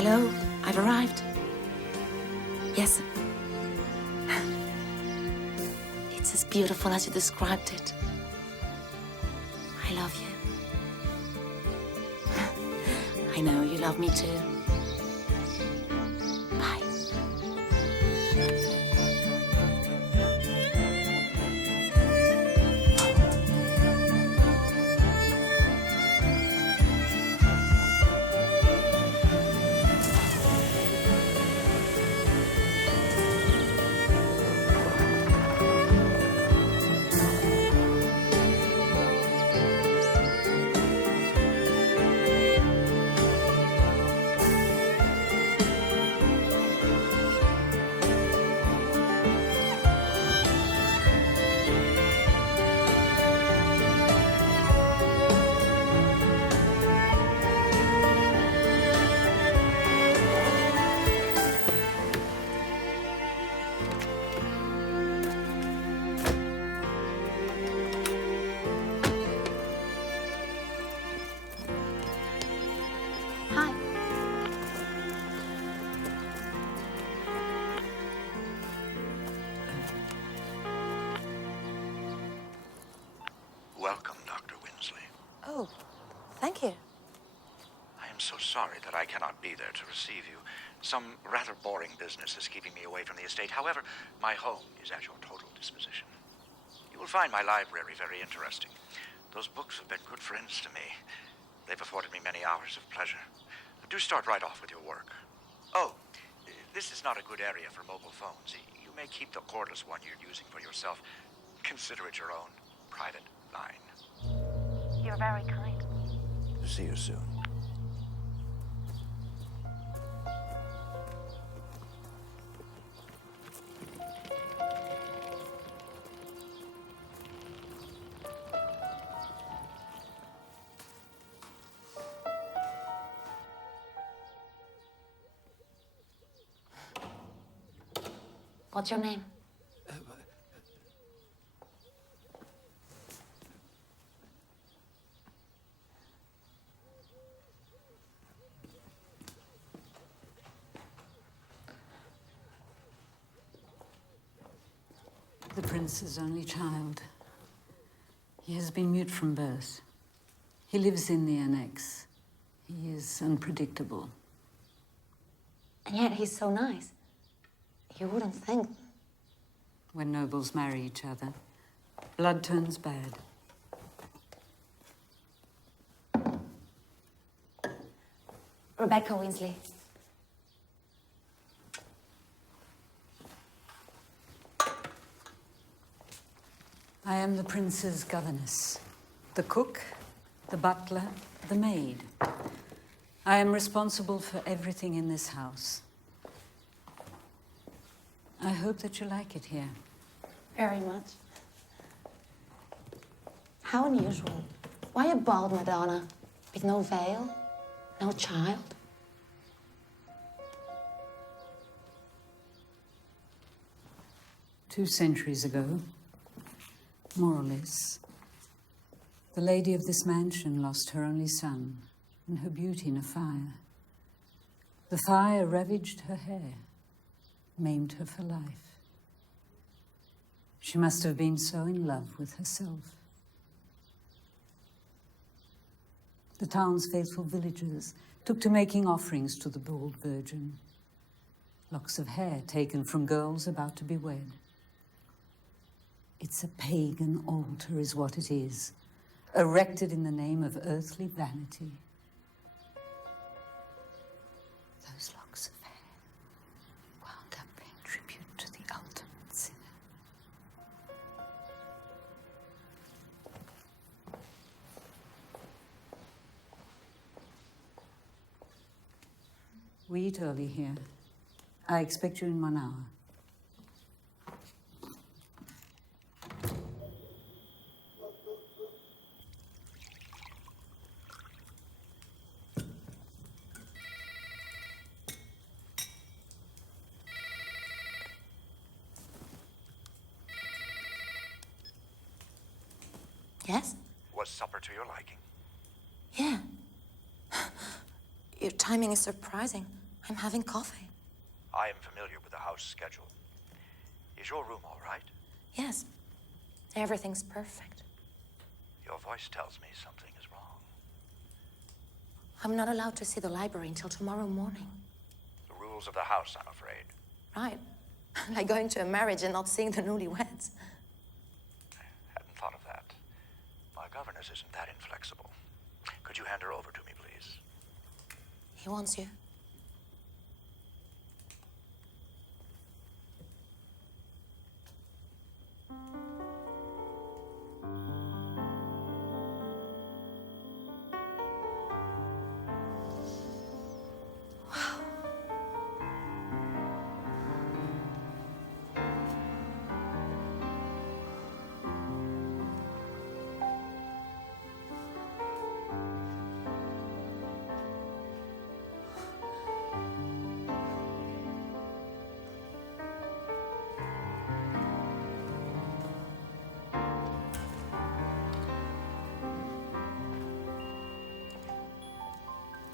Hello, I've arrived. Yes. It's as beautiful as you described it. I love you. I know you love me too. Bye. Welcome, Dr. Winsley. Oh, thank you. I am so sorry that I cannot be there to receive you. Some rather boring business is keeping me away from the estate. However, my home is at your total disposition. You will find my library very interesting. Those books have been good friends to me. They've afforded me many hours of pleasure. Do start right off with your work. Oh, this is not a good area for mobile phones. You may keep the cordless one you're using for yourself. Consider it your own private line. You're very kind. See you soon. What's your name? The prince's only child. He has been mute from birth. He lives in the annex. He is unpredictable. And yet he's so nice. You wouldn't think. When nobles marry each other, blood turns bad. Rebecca Winsley. I am the prince's governess. The cook, the butler, the maid. I am responsible for everything in this house. I hope that you like it here. Very much. How unusual. Why a bald Madonna? With no veil? No child? Two centuries ago, more or less, the lady of this mansion lost her only son and her beauty in a fire. The fire ravaged her hair, maimed her for life. She must have been so in love with herself. The town's faithful villagers took to making offerings to the bald virgin. Locks of hair taken from girls about to be wed. It's a pagan altar is what it is, erected in the name of earthly vanity. Those locks of hair wound up paying tribute to the ultimate sinner. We eat early here. I expect you in 1 hour. Yes? Was supper to your liking? Yeah. Your timing is surprising. I'm having coffee. I am familiar with the house schedule. Is your room all right? Yes. Everything's perfect. Your voice tells me something is wrong. I'm not allowed to see the library until tomorrow morning. The rules of the house, I'm afraid. Right. Like going to a marriage and not seeing the newlyweds. Hadn't thought of that. My governess isn't that inflexible. Could you hand her over to me, please? He wants you.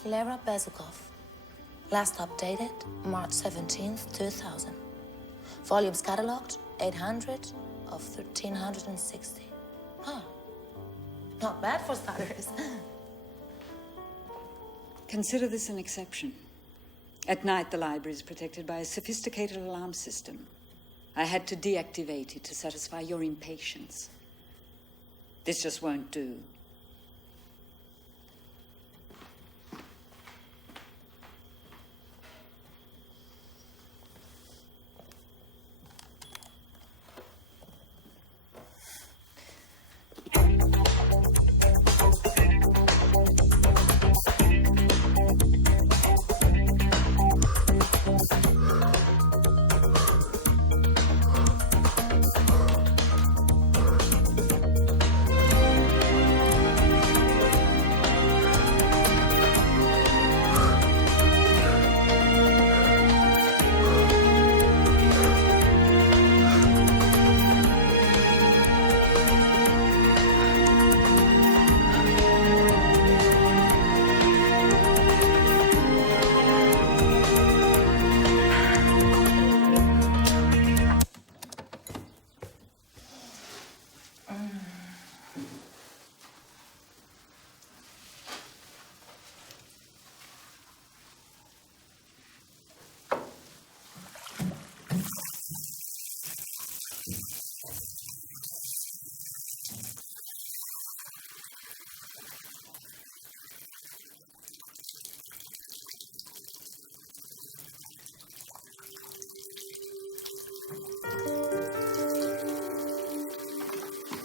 Lera Bezukov. Last updated March 17th, 2000. Volumes catalogued 800 of 1360. Huh. Not bad for starters. Consider this an exception. At night, the library is protected by a sophisticated alarm system. I had to deactivate it to satisfy your impatience. This just won't do.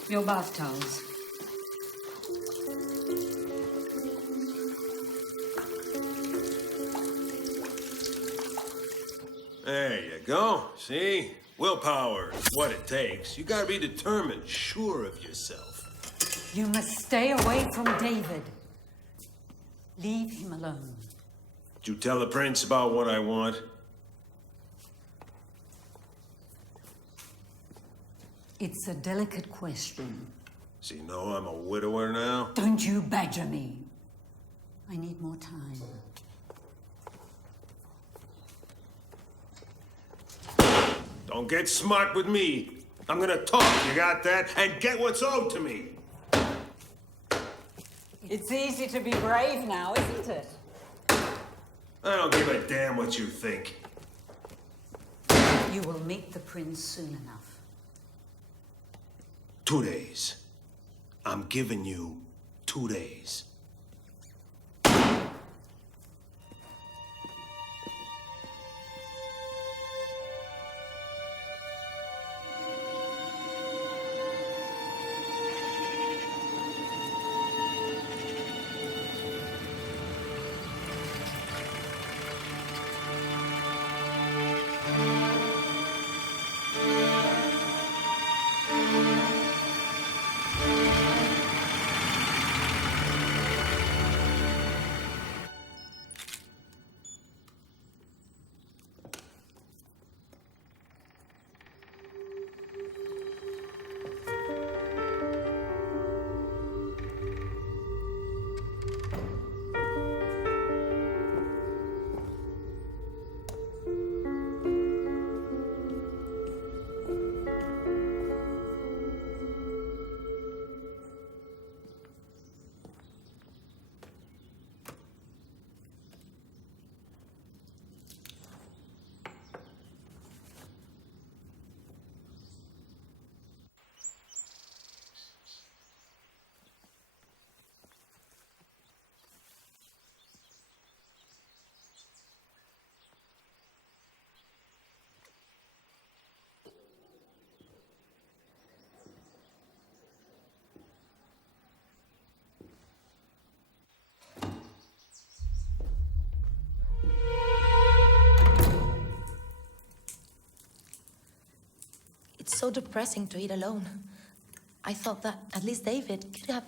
Your bath towels. There you you go. See? Willpower is what it takes. You gotta be determined, sure of yourself. You must stay away from David. Leave him alone. Did you tell the prince about what I want? It's a delicate question. Does he know I'm a widower now? Don't you badger me. I need more time. Don't get smart with me. I'm gonna talk, you got that? And get what's owed to me. It's easy to be brave now, isn't it? I don't give a damn what you think. You will meet the prince soon enough. 2 days. I'm giving you 2 days. It's so depressing to eat alone. I thought that at least David could have...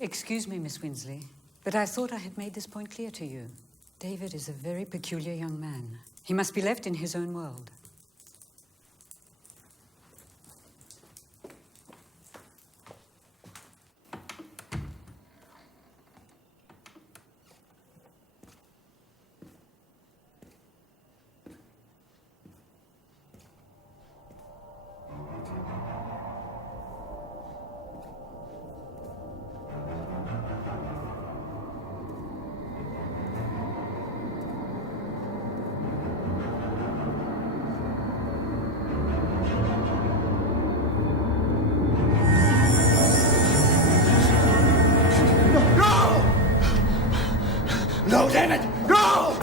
Excuse me, Miss Winsley, but I thought I had made this point clear to you. David is a very peculiar young man. He must be left in his own world. No, damn it! No!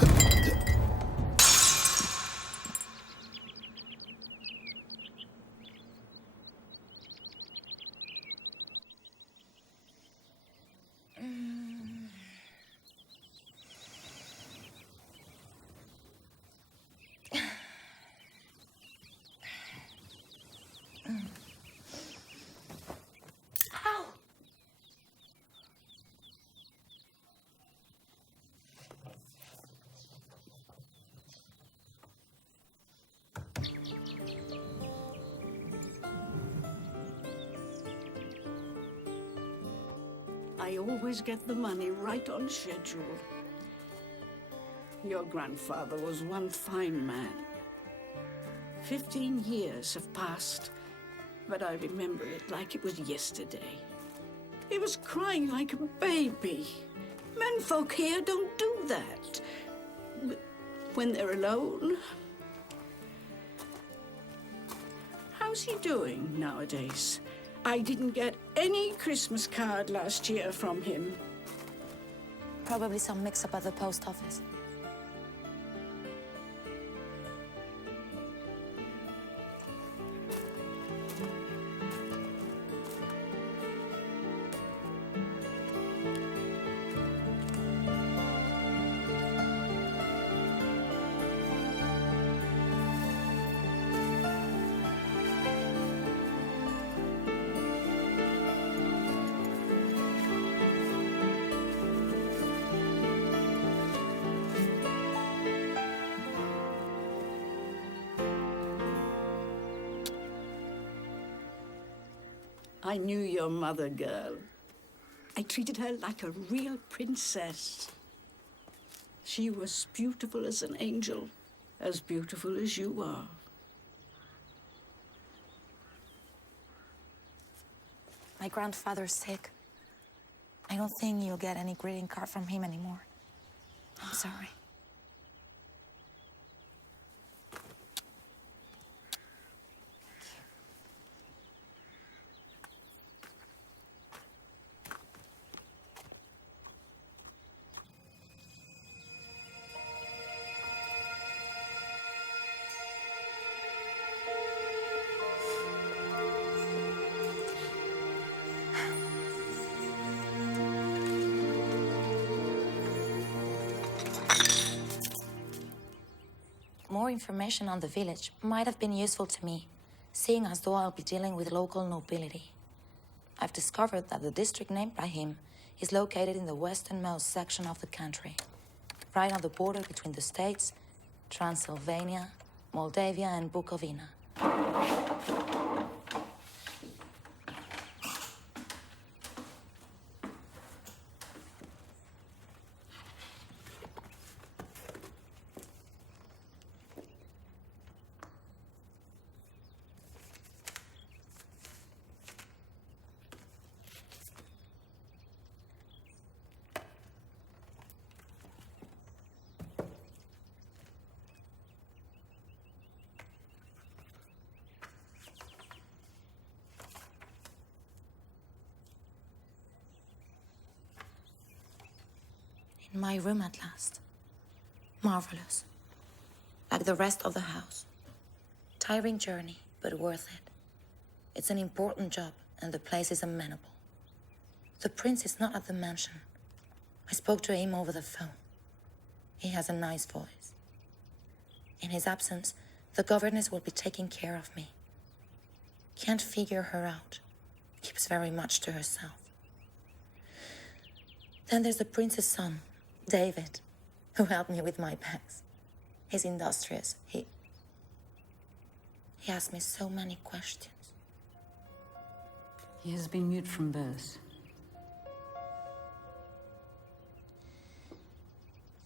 I always get the money right on schedule. Your grandfather was one fine man. 15 years have passed, but I remember it like it was yesterday. He was crying like a baby. Menfolk here don't do that. When they're alone. How's he doing nowadays? I didn't get any Christmas card last year from him. Probably some mix-up at the post office. I knew your mother, girl. I treated her like a real princess. She was beautiful as an angel, as beautiful as you are. My grandfather's sick. I don't think you'll get any greeting card from him anymore. I'm sorry. More information on the village might have been useful to me, seeing as though I'll be dealing with local nobility. I've discovered that the district named by him is located in the westernmost section of the country, right on the border between the states, Transylvania, Moldavia, and Bukovina. In my room at last. Marvelous. Like the rest of the house. Tiring journey, but worth it. It's an important job, and the place is amenable. The prince is not at the mansion. I spoke to him over the phone. He has a nice voice. In his absence, the governess will be taking care of me. Can't figure her out. Keeps very much to herself. Then there's the prince's son, David, who helped me with my bags. He's industrious. He asked me so many questions. He has been mute from birth.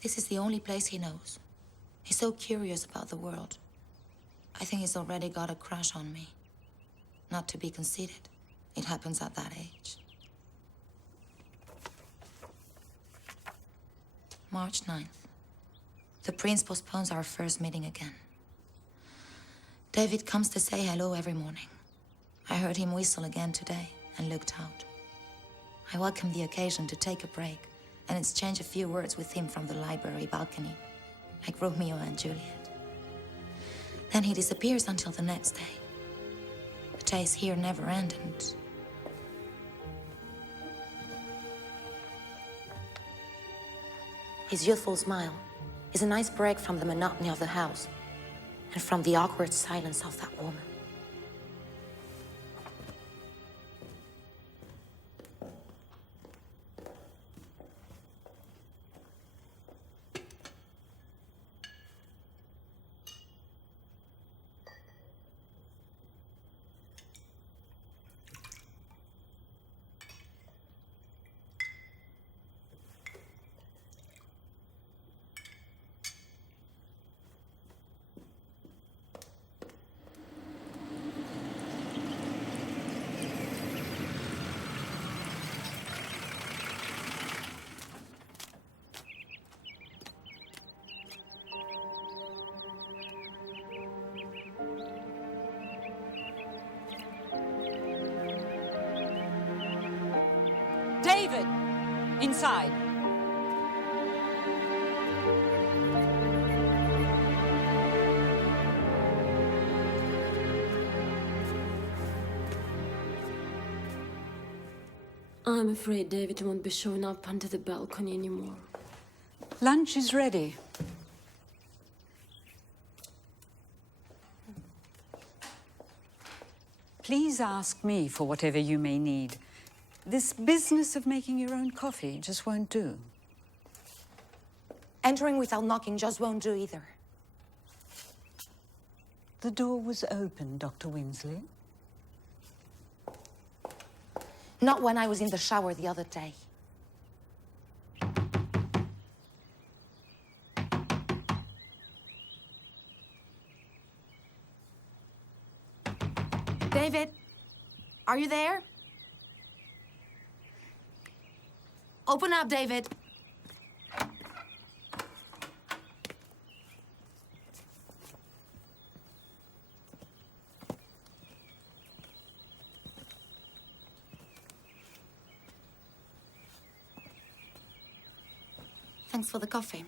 This is the only place he knows. He's so curious about the world. I think he's already got a crush on me. Not to be conceited. It happens at that age. March 9th. The prince postpones our first meeting again. David comes to say hello every morning. I heard him whistle again today and looked out. I welcomed the occasion to take a break and exchange a few words with him from the library balcony, like Romeo and Juliet. Then he disappears until the next day. The days here never end, and his youthful smile is a nice break from the monotony of the house and from the awkward silence of that woman. David! Inside. I'm afraid David won't be showing up under the balcony anymore. Lunch is ready. Please ask me for whatever you may need. This business of making your own coffee just won't do. Entering without knocking just won't do either. The door was open, Dr. Winsley. Not when I was in the shower the other day. David, are you there? Open up, David. Thanks for the coffee.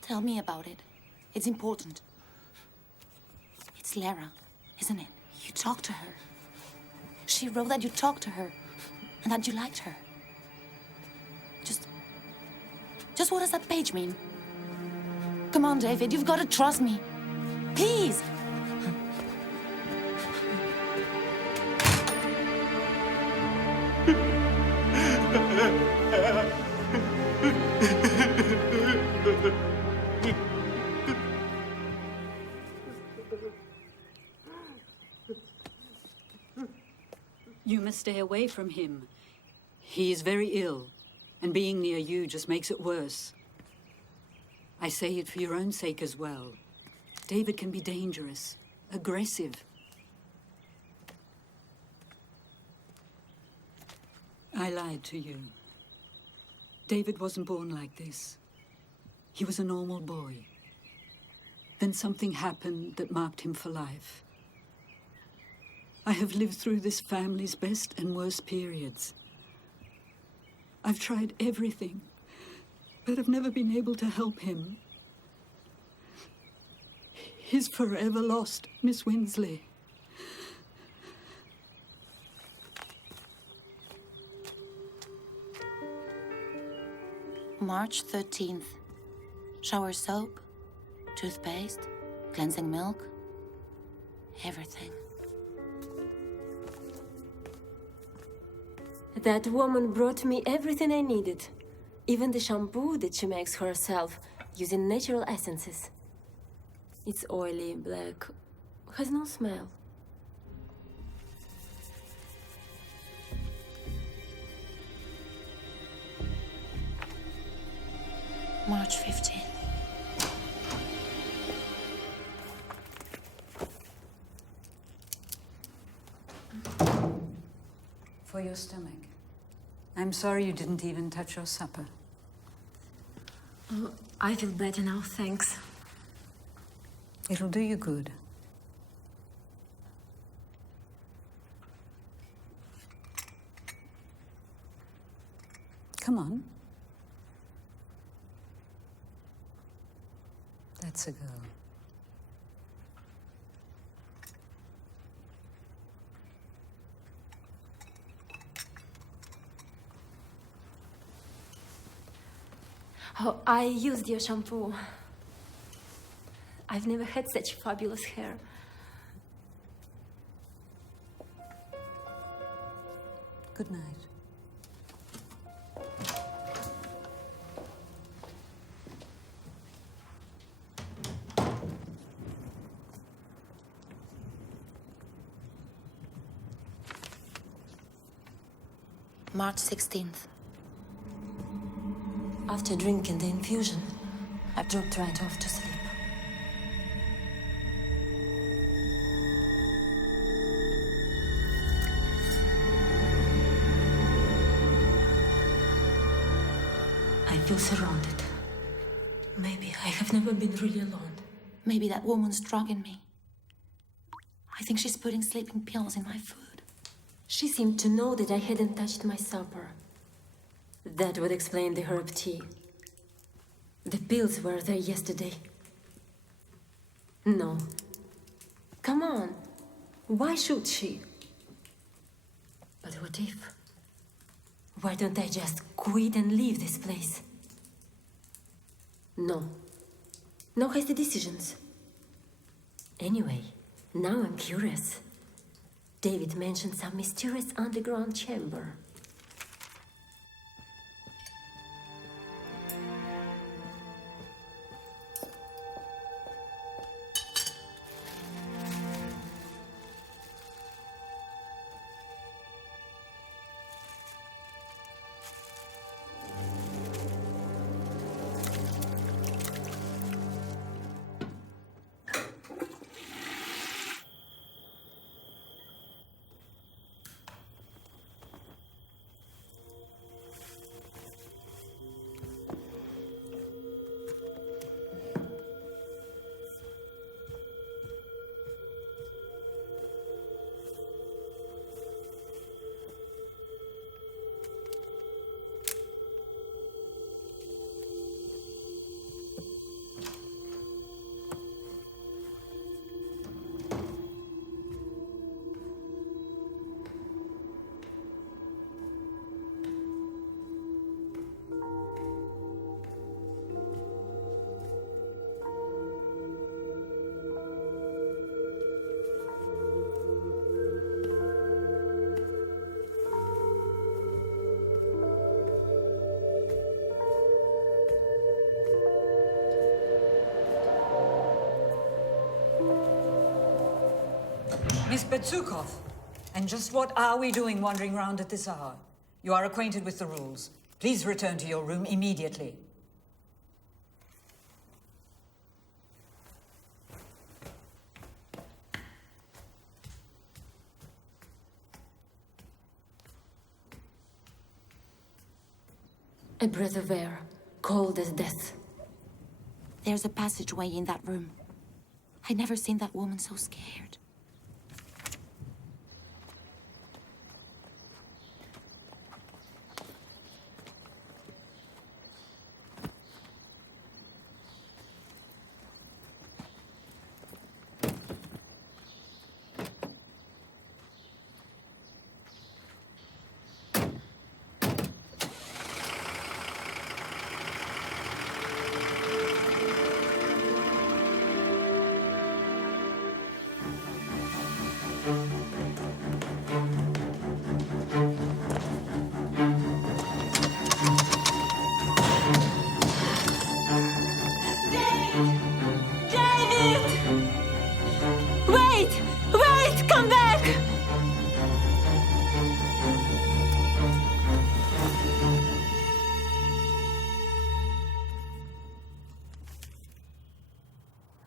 Tell me about it. It's important. It's Lara, isn't it? You talked to her. She wrote that you talked to her and that you liked her. Just what does that page mean? Come on, David, you've got to trust me. Please. You must stay away from him. He is very ill, and being near you just makes it worse. I say it for your own sake as well. David can be dangerous, aggressive. I lied to you. David wasn't born like this. He was a normal boy. Then something happened that marked him for life. I have lived through this family's best and worst periods. I've tried everything, but I've never been able to help him. He's forever lost, Miss Winsley. March 13th. Shower soap, toothpaste, cleansing milk, everything. That woman brought me everything I needed. Even the shampoo that she makes herself, using natural essences. It's oily, black, has no smell. March 15th. For your stomach. I'm sorry you didn't even touch your supper. Oh, I feel better now, thanks. It'll do you good. Come on. That's a girl. Oh, I used your shampoo. I've never had such fabulous hair. Good night. March 16th. After drinking the infusion, I dropped right off to sleep. I feel surrounded. Maybe I have never been really alone. Maybe that woman's drugging me. I think she's putting sleeping pills in my food. She seemed to know that I hadn't touched my supper. That would explain the herb tea. The pills were there yesterday. No. Come on. Why should she? But what if? Why don't I just quit and leave this place? No. No hasty decisions. Anyway, now I'm curious. David mentioned some mysterious underground chamber. is Betsukov. And just what are we doing wandering round at this hour? You are acquainted with the rules. Please return to your room immediately. A breath of air, cold as death. There's a passageway in that room. I'd never seen that woman so scared.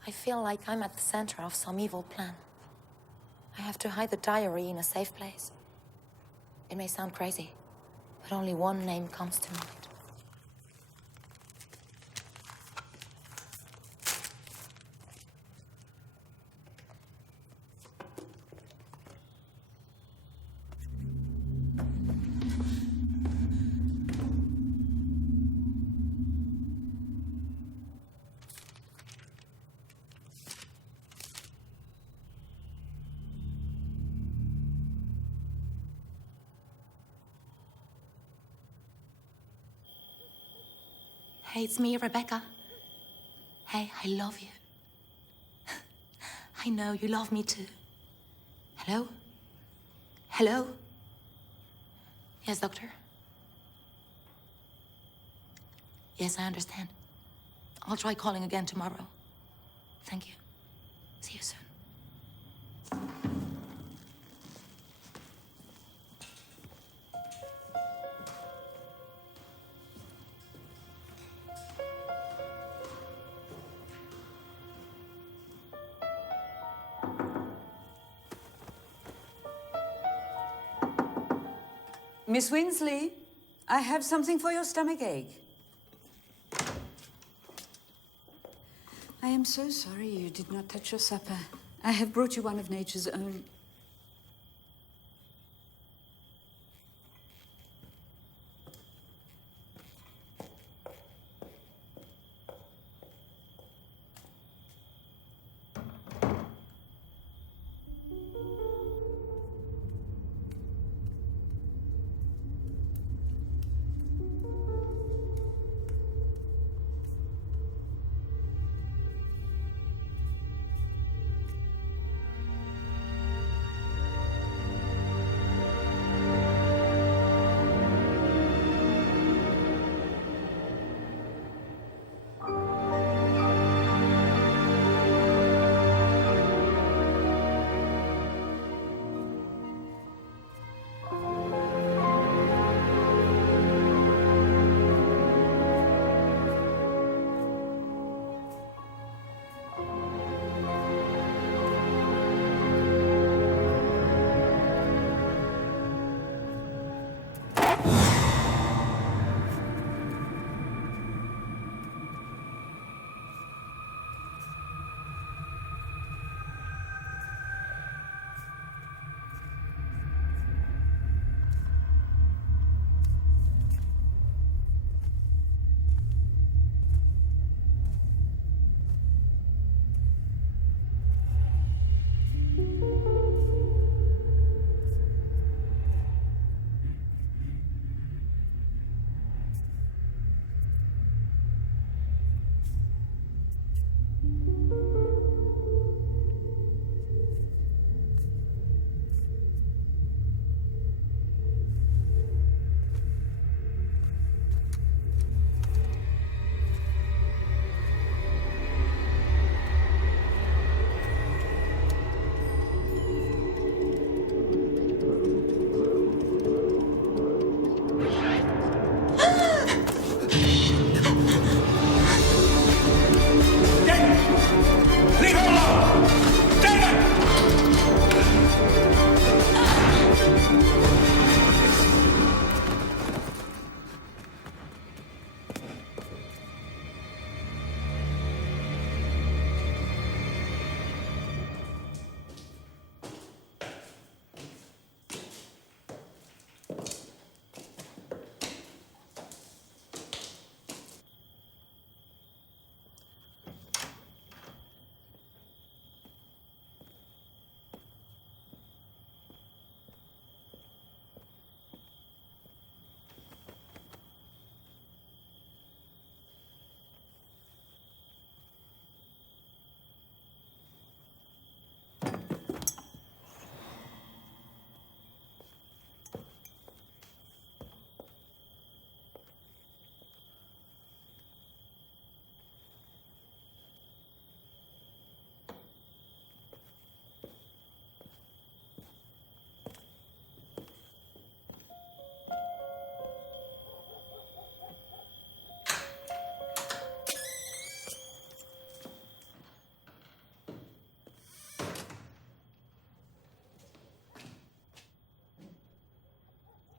I feel like I'm at the center of some evil plan. I have to hide the diary in a safe place. It may sound crazy, but only one name comes to mind. Hey, it's me, Rebecca. Hey, I love you. I know you love me too. Hello? Hello? Yes, doctor? Yes, I understand. I'll try calling again tomorrow. Thank you. See you soon. Miss Winsley, I have something for your stomachache. I am so sorry you did not touch your supper. I have brought you one of nature's own.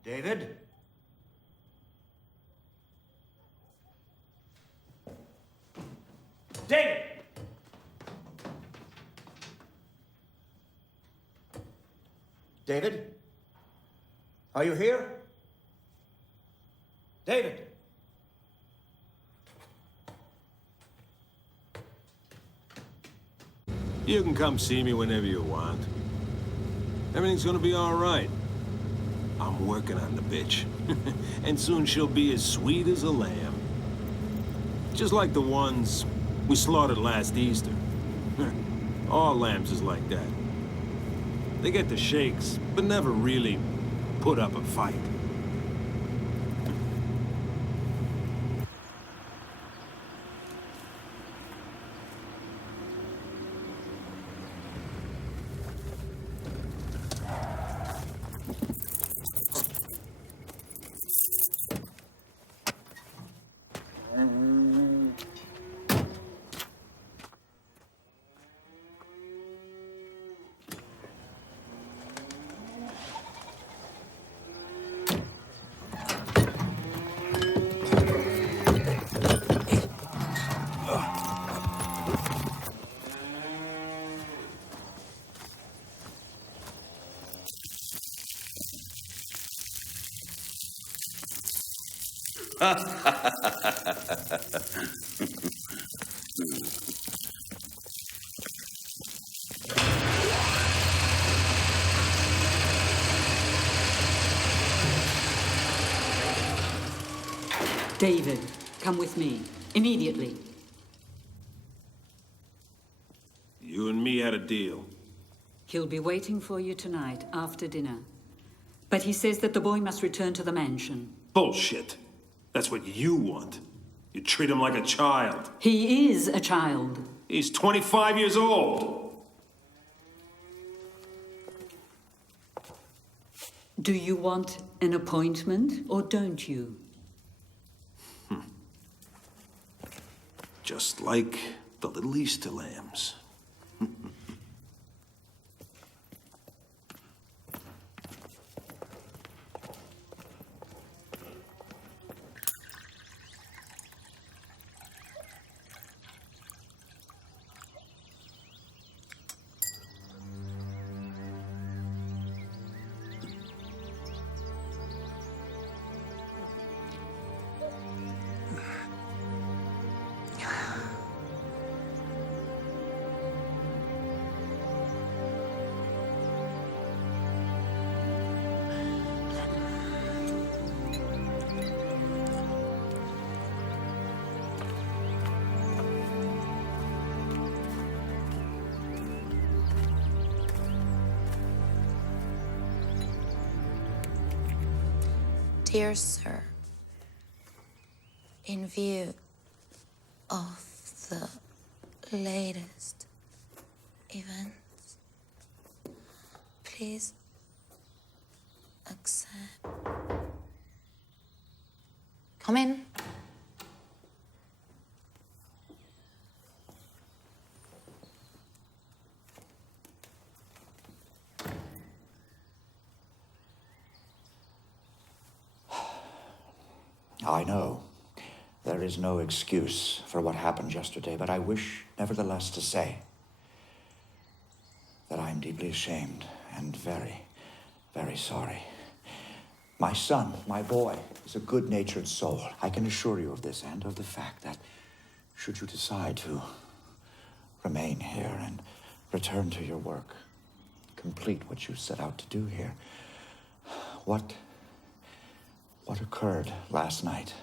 David? David! David? Are you here? David? You can come see me whenever you want. Everything's gonna be all right. I'm working on the bitch. And soon she'll be as sweet as a lamb. Just like the ones we slaughtered last Easter. All lambs is like that. They get the shakes, but never really put up a fight. David, come with me. Immediately. You and me had a deal. He'll be waiting for you tonight, after dinner. But he says that the boy must return to the mansion. Bullshit. That's what you want. You treat him like a child. He is a child. He's 25 years old. Do you want an appointment, or don't you? Just like the little Easter lambs. Dear sir, in view of the latest events, please accept. Come in. I know there is no excuse for what happened yesterday, but I wish, nevertheless, to say that I am deeply ashamed and very, very sorry. My son, my boy, is a good-natured soul. I can assure you of this and of the fact that should you decide to remain here and return to your work, complete what you set out to do here, what occurred last night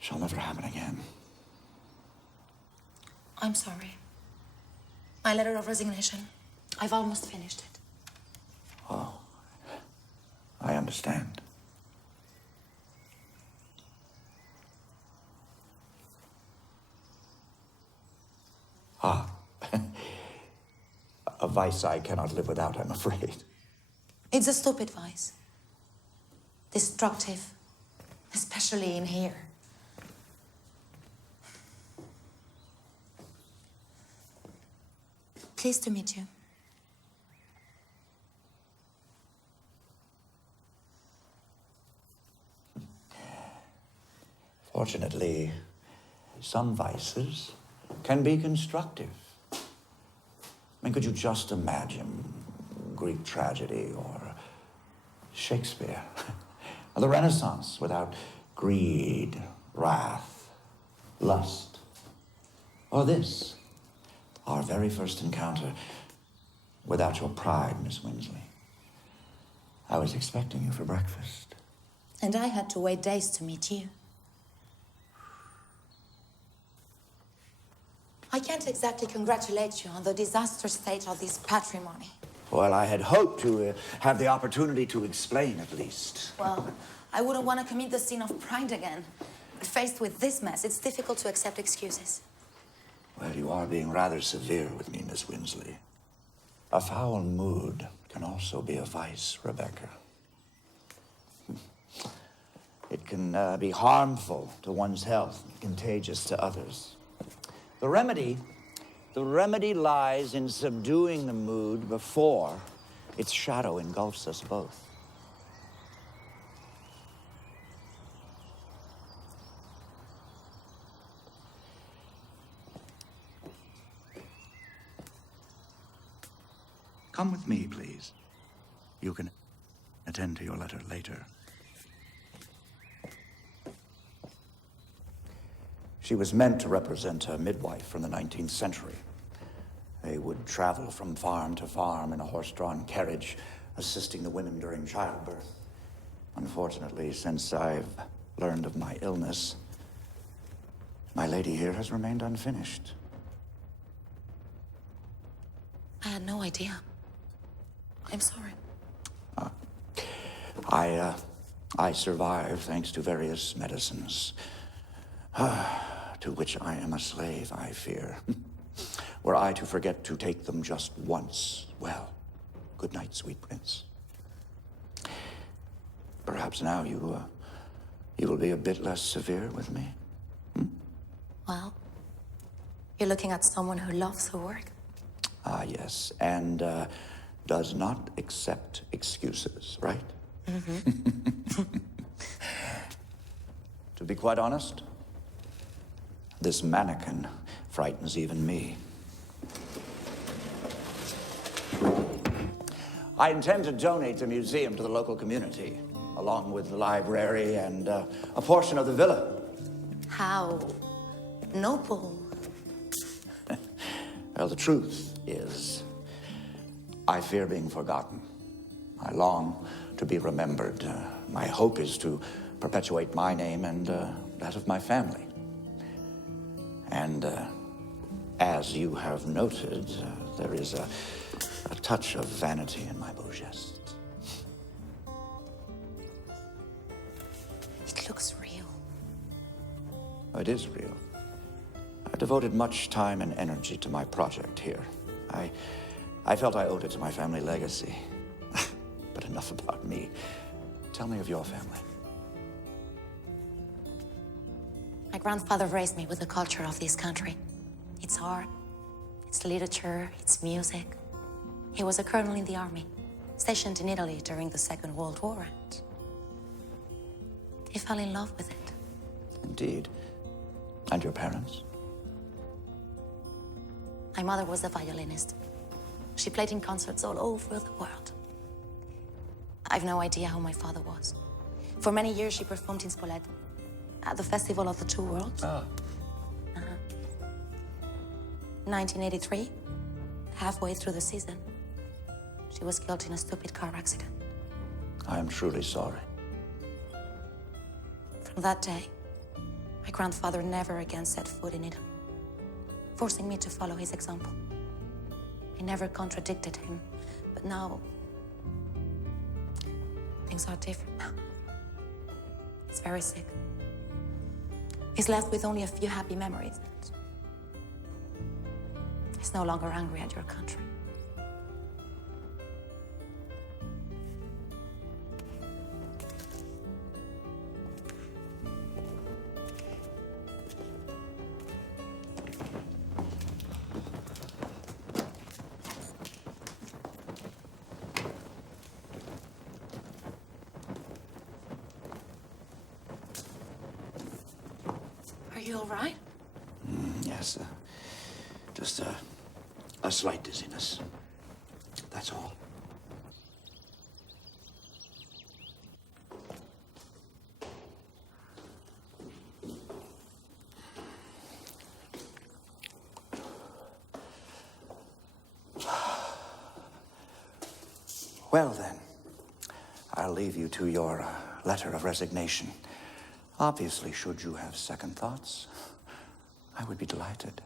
shall never happen again. I'm sorry. My letter of resignation. I've almost finished it. Oh, I understand. Ah, a vice I cannot live without, I'm afraid. It's a stupid vice. Destructive, especially in here. Pleased to meet you. Fortunately, some vices can be constructive. I mean, could you just imagine Greek tragedy or Shakespeare? Or the Renaissance without greed, wrath, lust? Or this, our very first encounter, without your pride, Miss Winsley? I was expecting you for breakfast. And I had to wait days to meet you. I can't exactly congratulate you on the disastrous state of this patrimony. Well, I had hoped to have the opportunity to explain, at least. Well, I wouldn't want to commit the sin of pride again. But faced with this mess, it's difficult to accept excuses. Well, you are being rather severe with me, Miss Winsley. A foul mood can also be a vice, Rebecca. It can be harmful to one's health, contagious to others. The remedy lies in subduing the mood before its shadow engulfs us both. Come with me, please. You can attend to your letter later. She was meant to represent a midwife from the 19th century. They would travel from farm to farm in a horse-drawn carriage, assisting the women during childbirth. Unfortunately, since I've learned of my illness, my lady here has remained unfinished. I had no idea. I'm sorry. I survive thanks to various medicines. To which I am a slave, I fear. Were I to forget to take them just once, well, good night, sweet prince. Perhaps now you will be a bit less severe with me. Well, you're looking at someone who loves her work. Ah, yes, and does not accept excuses, right? Mm-hmm. To be quite honest, this mannequin frightens even me. I intend to donate the museum to the local community, along with the library and a portion of the villa. How noble. Well, the truth is, I fear being forgotten. I long to be remembered. My hope is to perpetuate my name and that of my family. And as you have noted, there is a touch of vanity in my beau geste. It looks real. It is real. I devoted much time and energy to my project here. I felt I owed it to my family legacy. But enough about me. Tell me of your family. My grandfather raised me with the culture of this country. Its art, its literature, its music. He was a colonel in the army, stationed in Italy during the Second World War, and he fell in love with it. Indeed. And your parents? My mother was a violinist. She played in concerts all over the world. I've no idea how my father was. For many years, she performed in Spoleto, at the Festival of the Two Worlds. 1983, halfway through the season, she was killed in a stupid car accident. I am truly sorry. From that day, my grandfather never again set foot in Italy, forcing me to follow his example. I never contradicted him, but now things are different now. He's very sick. He's left with only a few happy memories. He's no longer angry at your country. all right? Yes, just a slight dizziness. That's all. Well, then, I'll leave you to your letter of resignation. Obviously, should you have second thoughts, I would be delighted.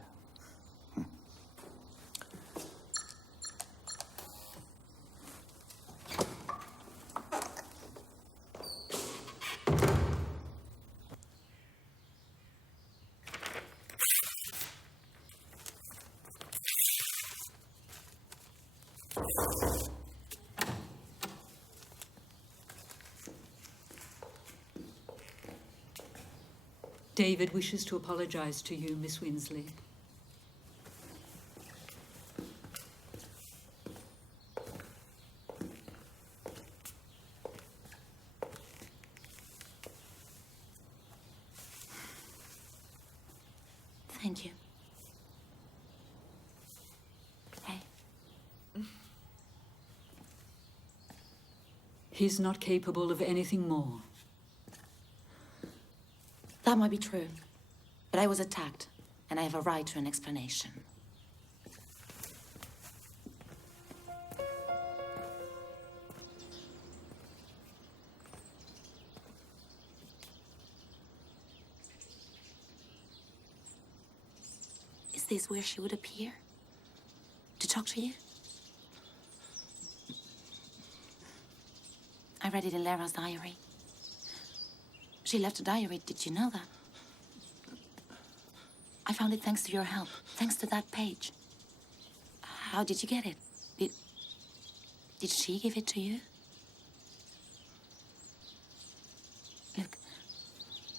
David wishes to apologize to you, Miss Winsley. Thank you. Hey. He's not capable of anything more. That might be true, but I was attacked, and I have a right to an explanation. Is this where she would appear? To talk to you? I read it in Lara's diary. She left a diary, did you know that? I found it thanks to your help, thanks to that page. How did you get it? Did she give it to you? Look,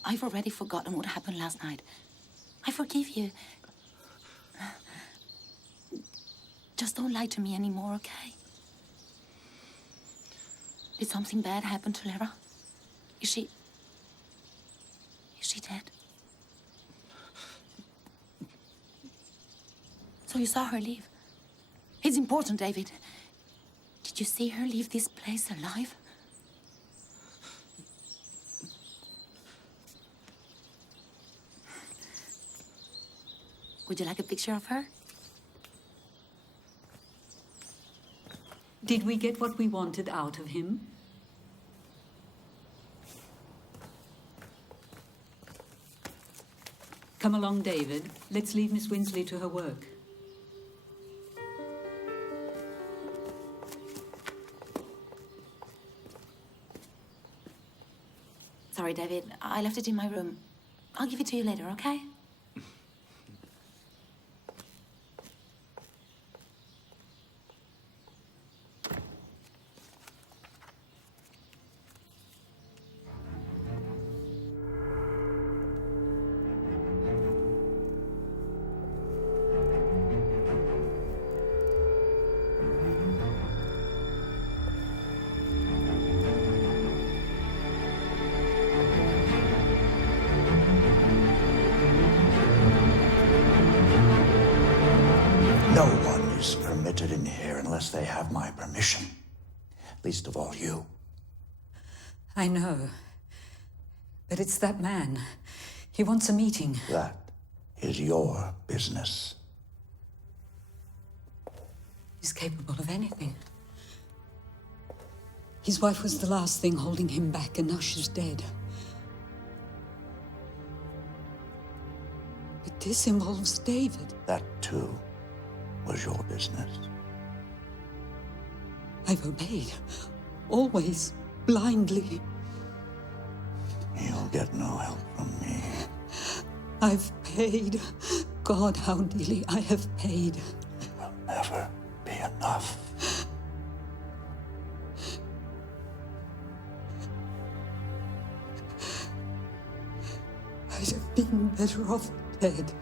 I've already forgotten what happened last night. I forgive you. Just don't lie to me anymore, okay? Did something bad happen to Lara? Is she dead? So you saw her leave? It's important, David. Did you see her leave this place alive? Would you like a picture of her? Did we get what we wanted out of him? Come along, David. Let's leave Miss Winsley to her work. Sorry, David. I left it in my room. I'll give it to you later, okay? No one is permitted in here unless they have my permission. Least of all you. I know. But it's that man. He wants a meeting. That is your business. He's capable of anything. His wife was the last thing holding him back, and now she's dead. But this involves David. That, too, was your business. I've obeyed. Always. Blindly. You'll get no help from me. I've paid. God, how dearly I have paid. It will never be enough. I'd have been better off dead.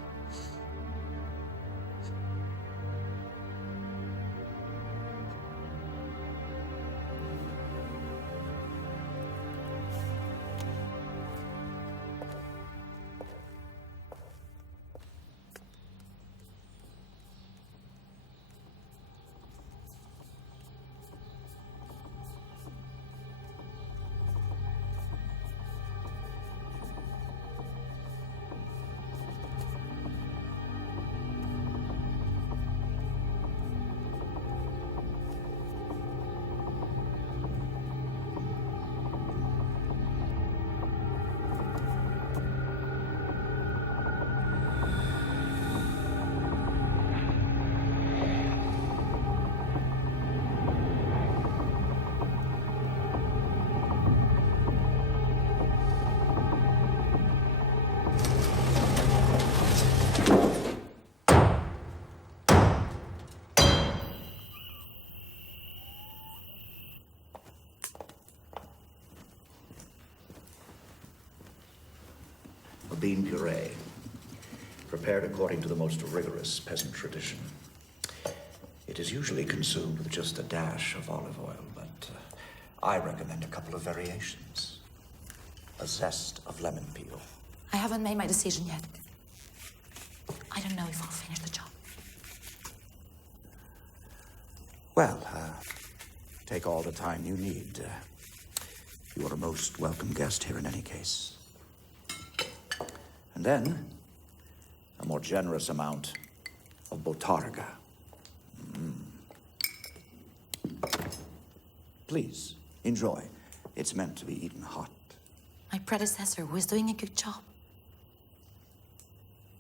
bean puree, prepared according to the most rigorous peasant tradition. It is usually consumed with just a dash of olive oil, but I recommend a couple of variations. A zest of lemon peel. I haven't made my decision yet. I don't know if I'll finish the job. Well, take all the time you need. You are a most welcome guest here in any case. And then, a more generous amount of botarga. Please, enjoy. It's meant to be eaten hot. My predecessor was doing a good job.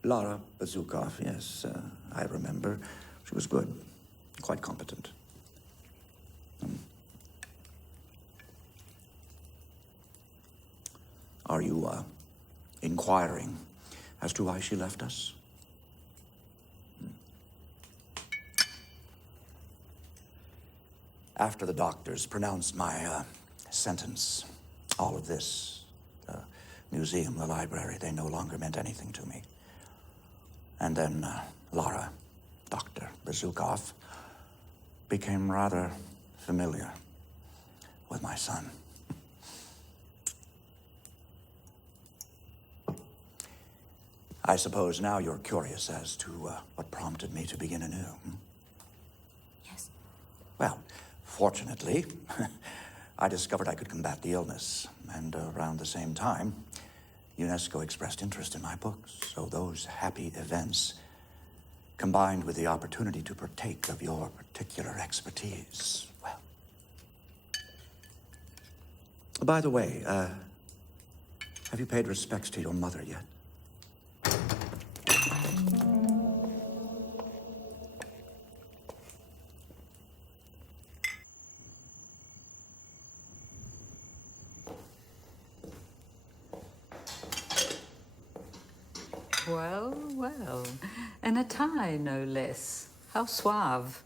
Lara Bazukov, yes, I remember. She was good, quite competent. Are you, inquiring as to why she left us? After the doctors pronounced my, sentence, all of this, the museum, the library, they no longer meant anything to me. And then, Lara, Dr. Bazukov, became rather familiar with my son. I suppose now you're curious as to what prompted me to begin anew. Yes. Well, fortunately, I discovered I could combat the illness, and around the same time, UNESCO expressed interest in my books. So those happy events, combined with the opportunity to partake of your particular expertise, well. By the way, have you paid respects to your mother yet? Well, well. And a tie, no less. How suave.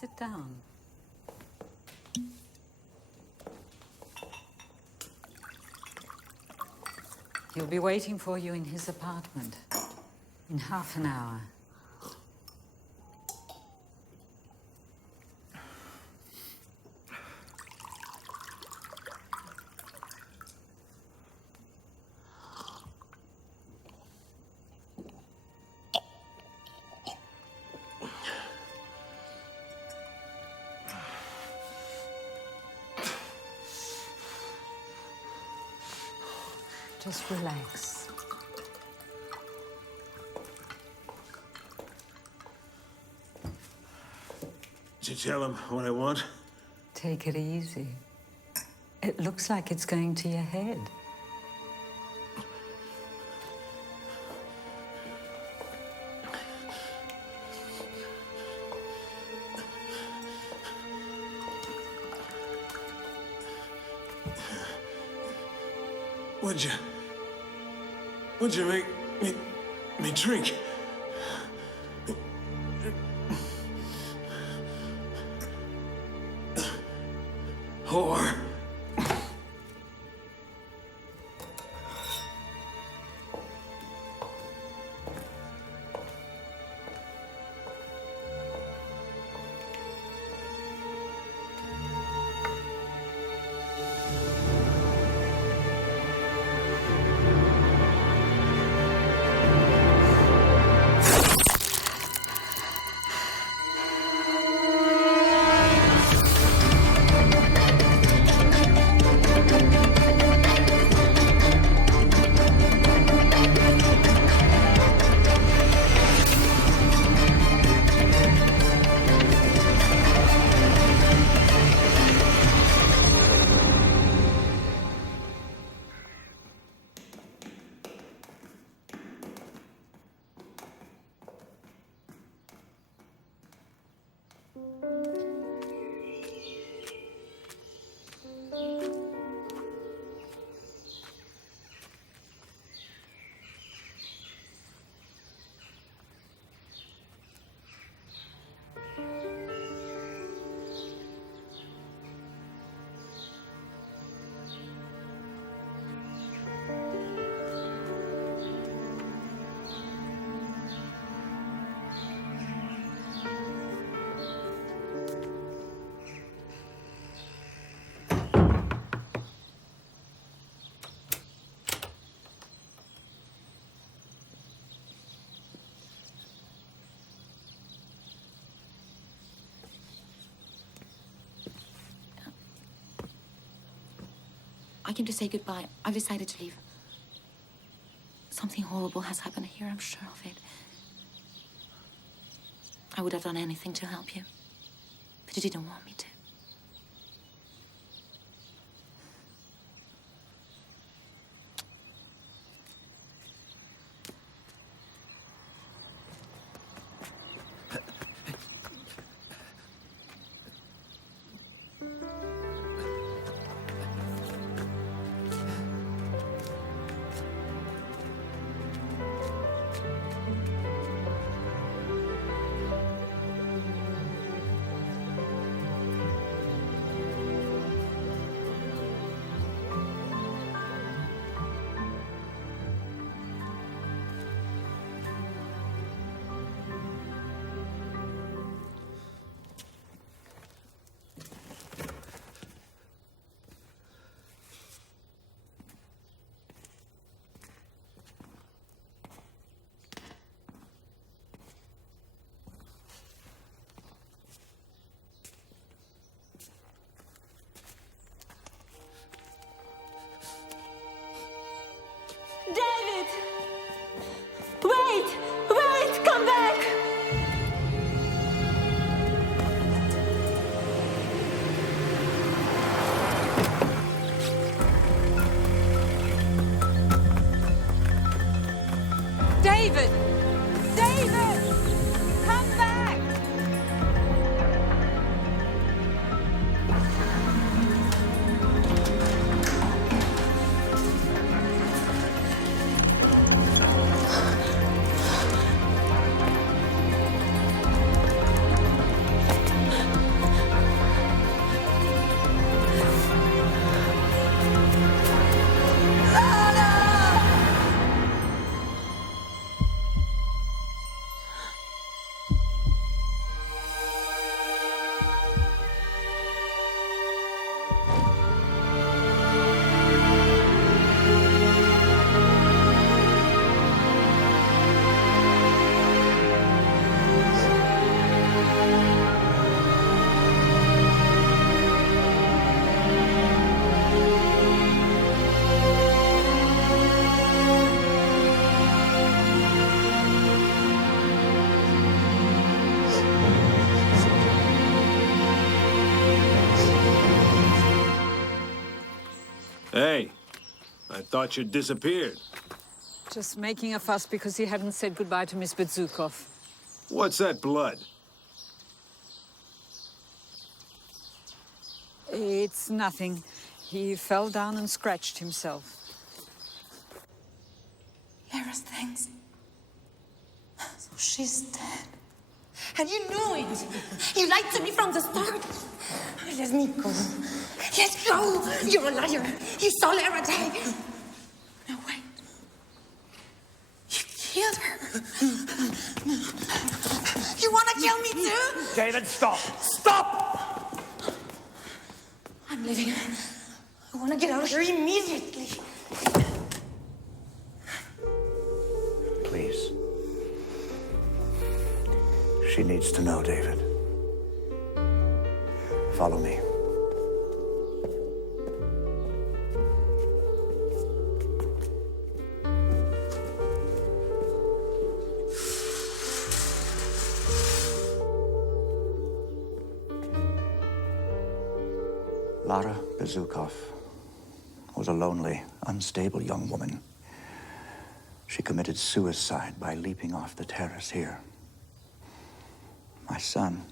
Sit down. He'll be waiting for you in his apartment in half an hour. Just relax. Did you tell him what I want? Take it easy. It looks like it's going to your head. What'd you make me drink? Whore. I came to say goodbye. I've decided to leave. Something horrible has happened here, I'm sure of it. I would have done anything to help you, but you didn't want me to. David! Wait! Wait! Come back! David! David! Come back! Hey, I thought you'd disappeared. Just making a fuss because he hadn't said goodbye to Miss Bezukov. What's that blood? It's nothing. He fell down and scratched himself. Lara's things. So she's dead. And you knew it. You lied to me from the start. Let me go. Let go. You're a liar. You saw Lara die. No, wait. You killed her. You want to kill me too? David, stop! Stop! I'm leaving. I want to get out of here immediately. Please. She needs to know, David. Follow me. Lara Bezukov was a lonely, unstable young woman. She committed suicide by leaping off the terrace here. My son,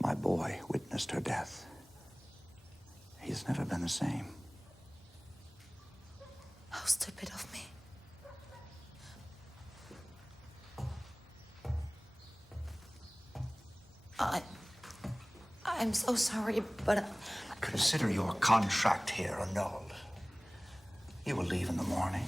my boy, witnessed her death. He's never been the same. How stupid of me. I'm so sorry, but Consider your contract here annulled. You will leave in the morning.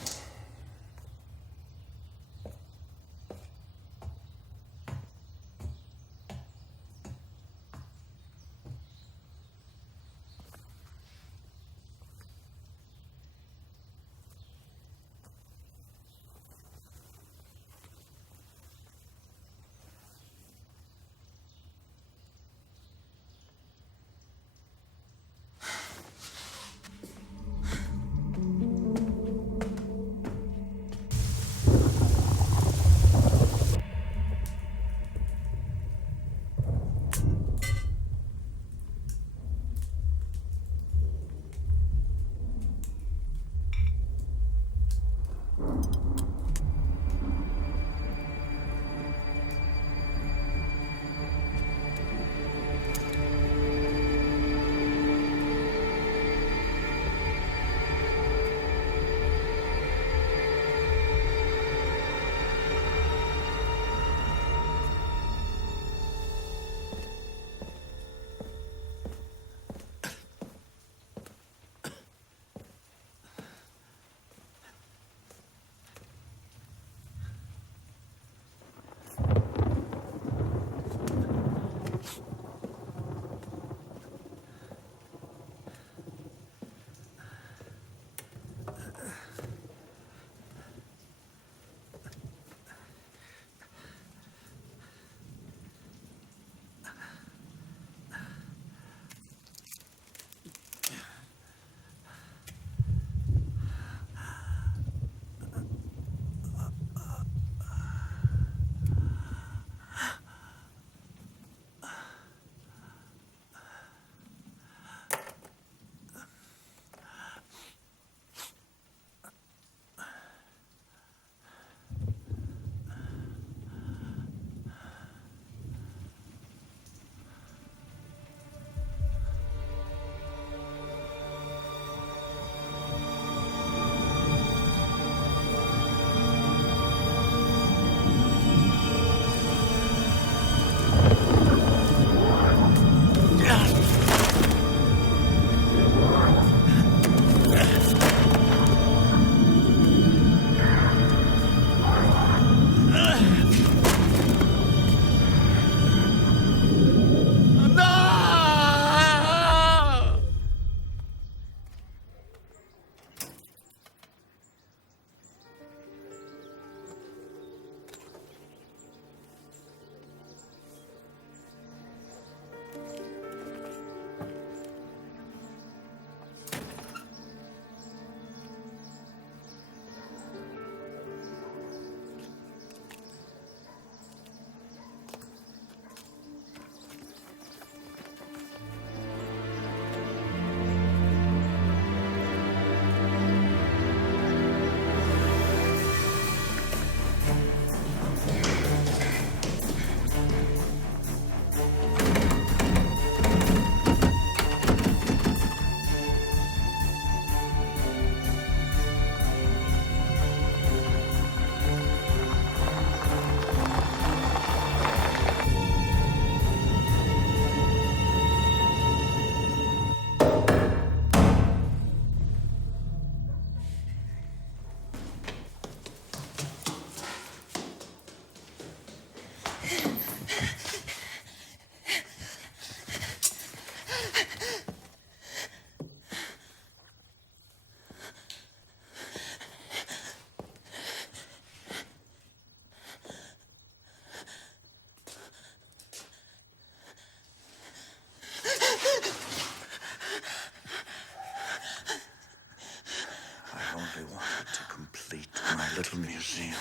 little museum.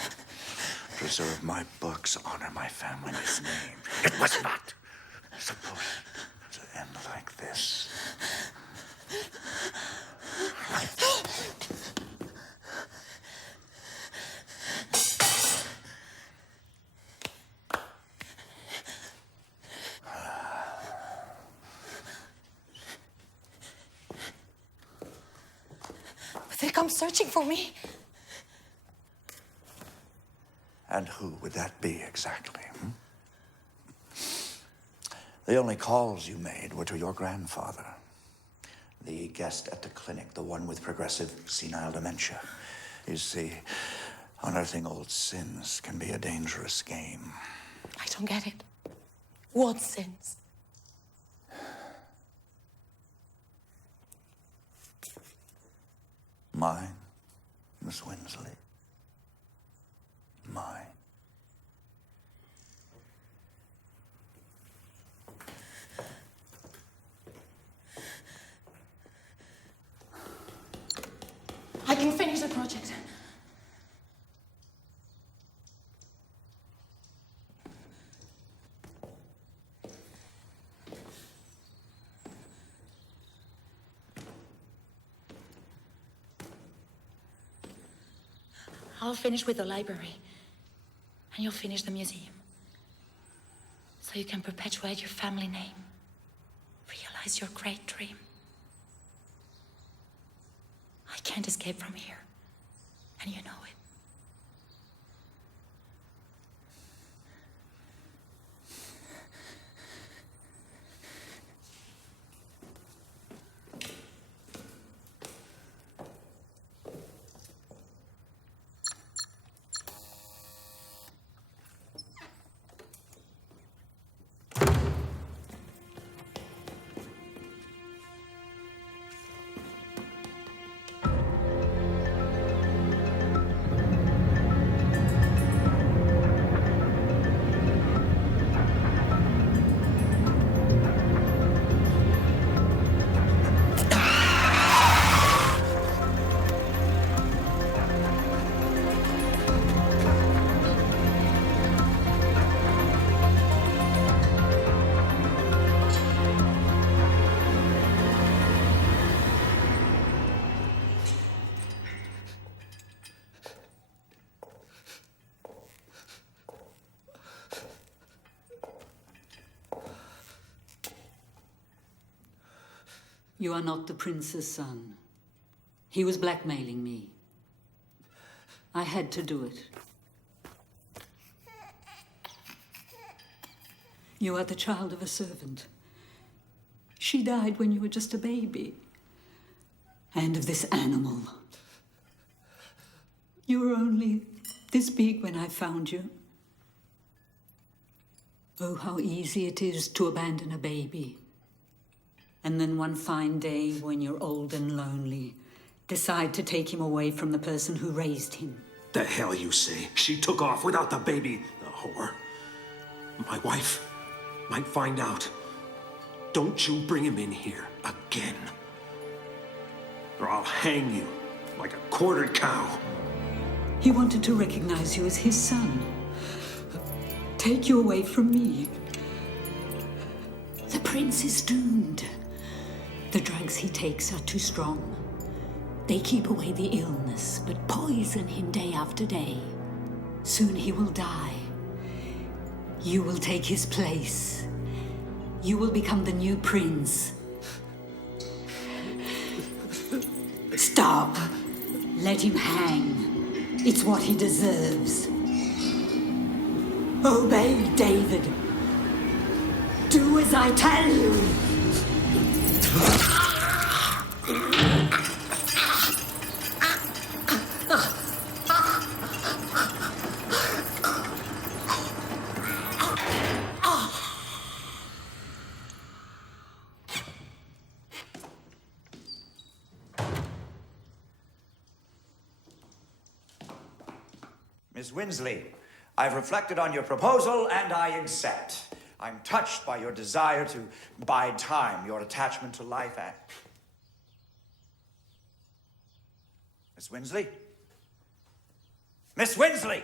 Preserve my books, honor my family's name. It was not supposed to end like this. They come searching for me. And who would that be exactly? The only calls you made were to your grandfather, the guest at the clinic, the one with progressive senile dementia. You see, unearthing old sins can be a dangerous game. I don't get it. What sins? Mine, Miss Winsley. Mine. I can finish the project. I'll finish with the library, and you'll finish the museum. So you can perpetuate your family name. Realize your great dream. I can't escape from here, and you know it. You are not the prince's son. He was blackmailing me. I had to do it. You are the child of a servant. She died when you were just a baby. And of this animal. You were only this big when I found you. Oh, how easy it is to abandon a baby. And then one fine day, when you're old and lonely, decide to take him away from the person who raised him. The hell you say? She took off without the baby, the whore. My wife might find out. Don't you bring him in here again. Or I'll hang you like a quartered cow. He wanted to recognize you as his son. Take you away from me. The prince is doomed. The drugs he takes are too strong. They keep away the illness, but poison him day after day. Soon he will die. You will take his place. You will become the new prince. Stop. Let him hang. It's what he deserves. Obey, David. Do as I tell you. Miss Winsley, I've reflected on your proposal and I accept. I'm touched by your desire to bide time, your attachment to life, and... Miss Winsley? Miss Winsley!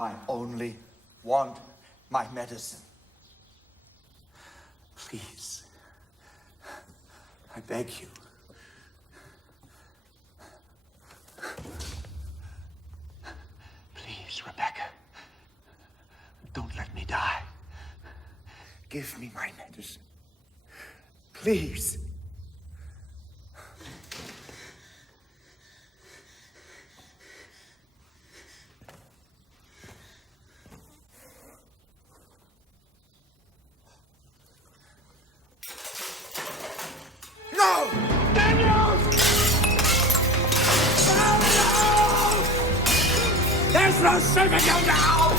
I only want my medicine. Please. I beg you. Please, Rebecca. Don't let me die. Give me my medicine. Please. No! Daniel! No! There's no saving you now!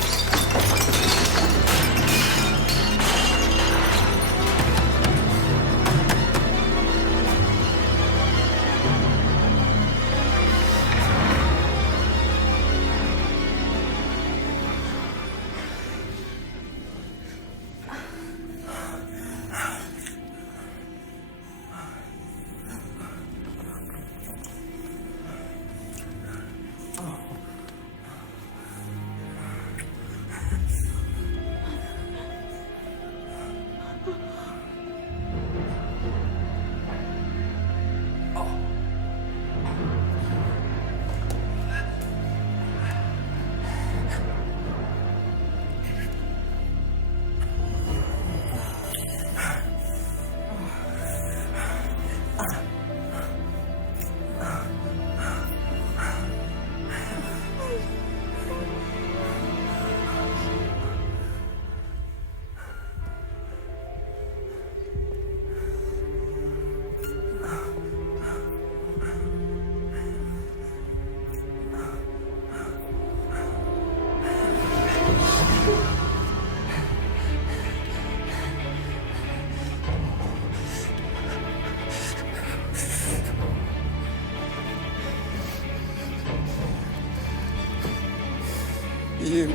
You.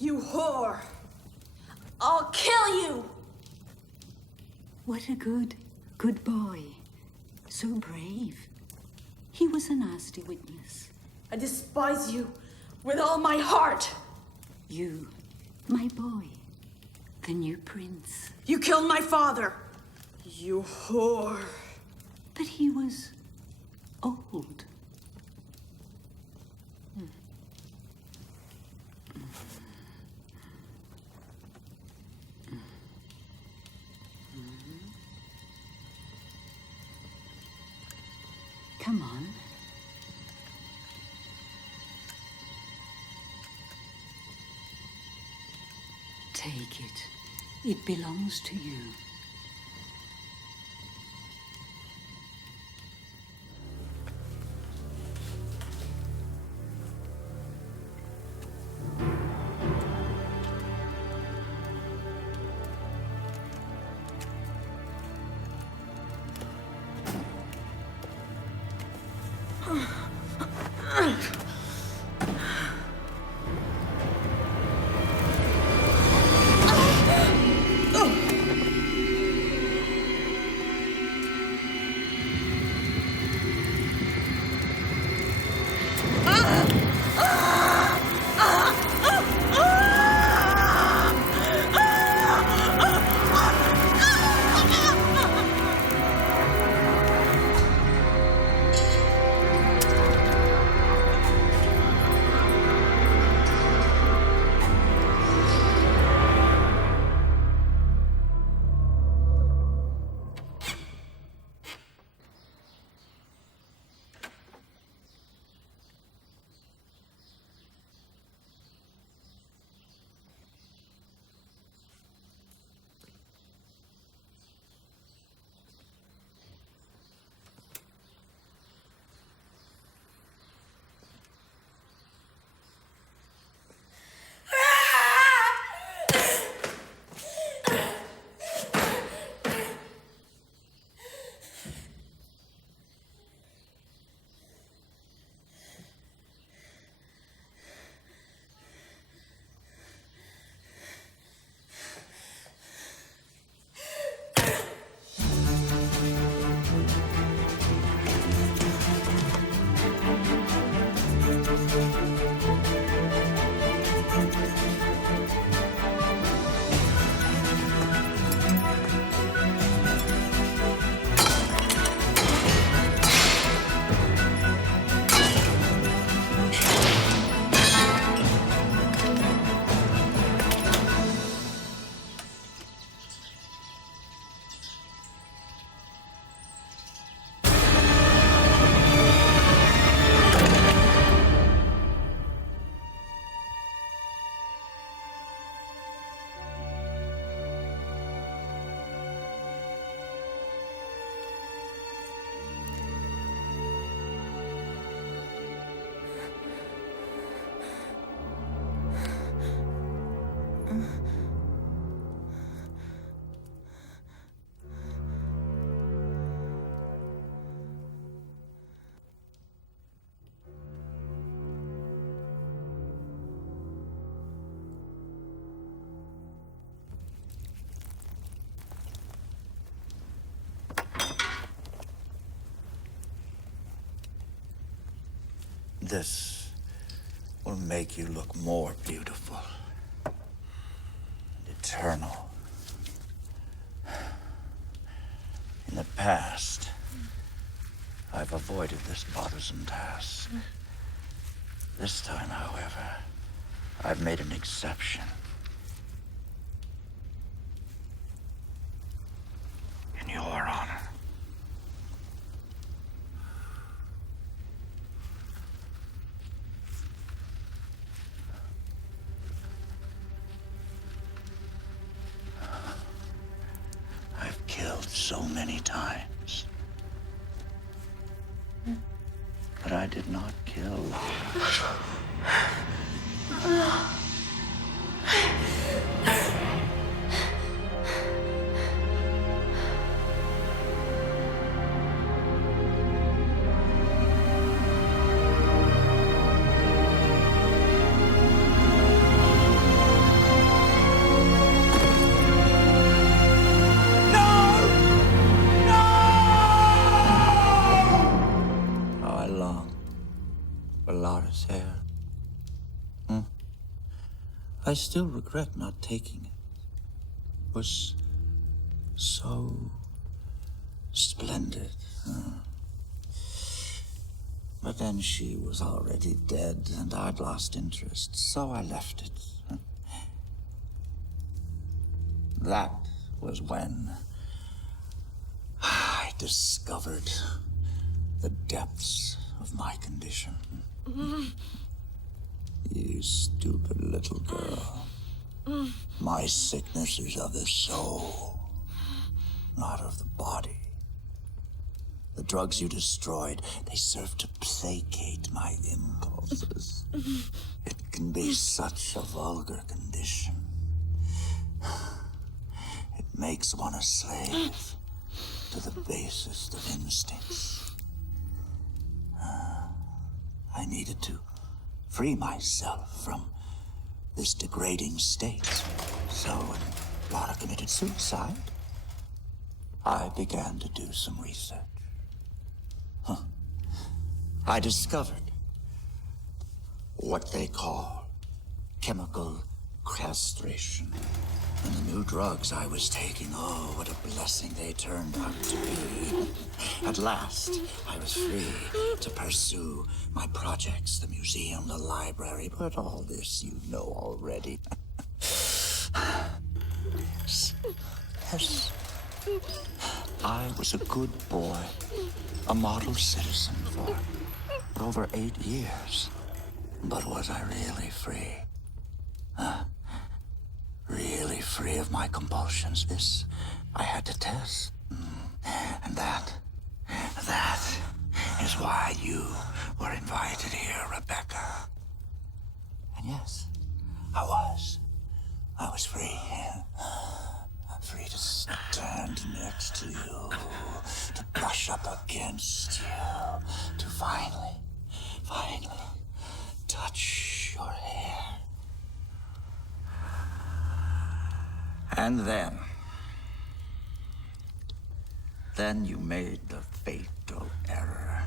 You whore! I'll kill you! What a good boy. So brave. He was a nasty witness. I despise you with all my heart! You, my boy, the new prince. You killed my father! You whore! But he was old. Come on. Take it. It belongs to you. This will make you look more beautiful and eternal. In the past, I've avoided this bothersome task. This time, however, I've made an exception. In your honor. I've killed so many times. But I did not kill. Hair. I still regret not taking it. It was so splendid. But then she was already dead, and I'd lost interest, so I left it. That was when I discovered the depths of my condition. You stupid little girl. My sickness is of the soul, not of the body. The drugs you destroyed, they serve to placate my impulses. It can be such a vulgar condition. It makes one a slave to the basest of instincts. I needed to free myself from this degrading state. So when Lara committed suicide, I began to do some research. I discovered what they call chemical castration. And the new drugs I was taking, oh, what a blessing they turned out to be. At last, I was free to pursue my projects, the museum, the library, but all this you know already. Yes. I was a good boy, a model citizen for over 8 years. But was I really free? Really free of my compulsions? This I had to test. And that is why you were invited here, Rebecca. And yes, I was free. Free to stand next to you, to brush up against you, to finally touch your hair. And then you made the fatal error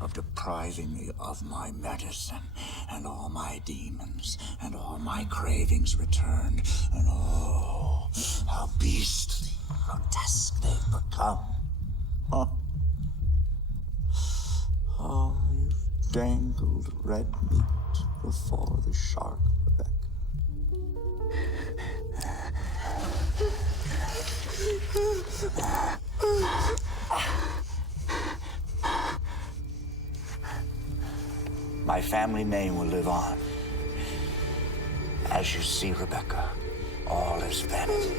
of depriving me of my medicine, and all my demons and all my cravings returned, and oh, how beastly, grotesque they've become. Oh, you've dangled red meat before the shark, Rebecca. My family name will live on. As you see, Rebecca, all is vanity.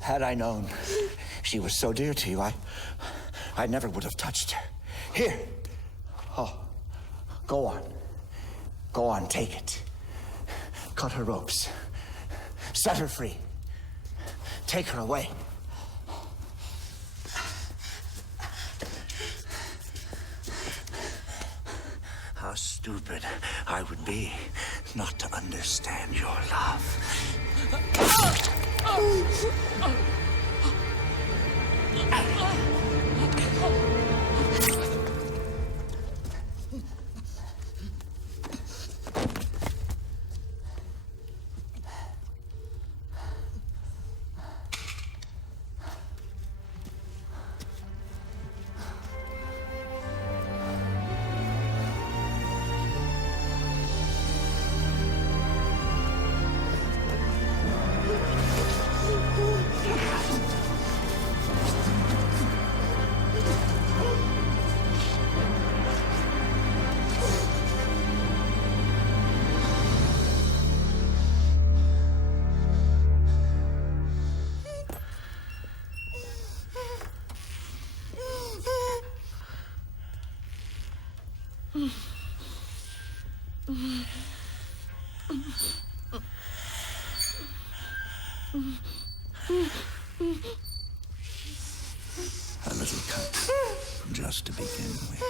Had I known she was so dear to you, I never would have touched her. Here. Oh, go on. Go on, take it. Cut her ropes. Set her free. stupid I would be not to understand your love. A little cut, just to begin with.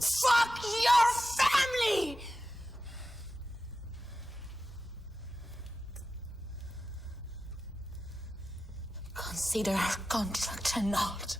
Fuck your family! Consider our contract annulled.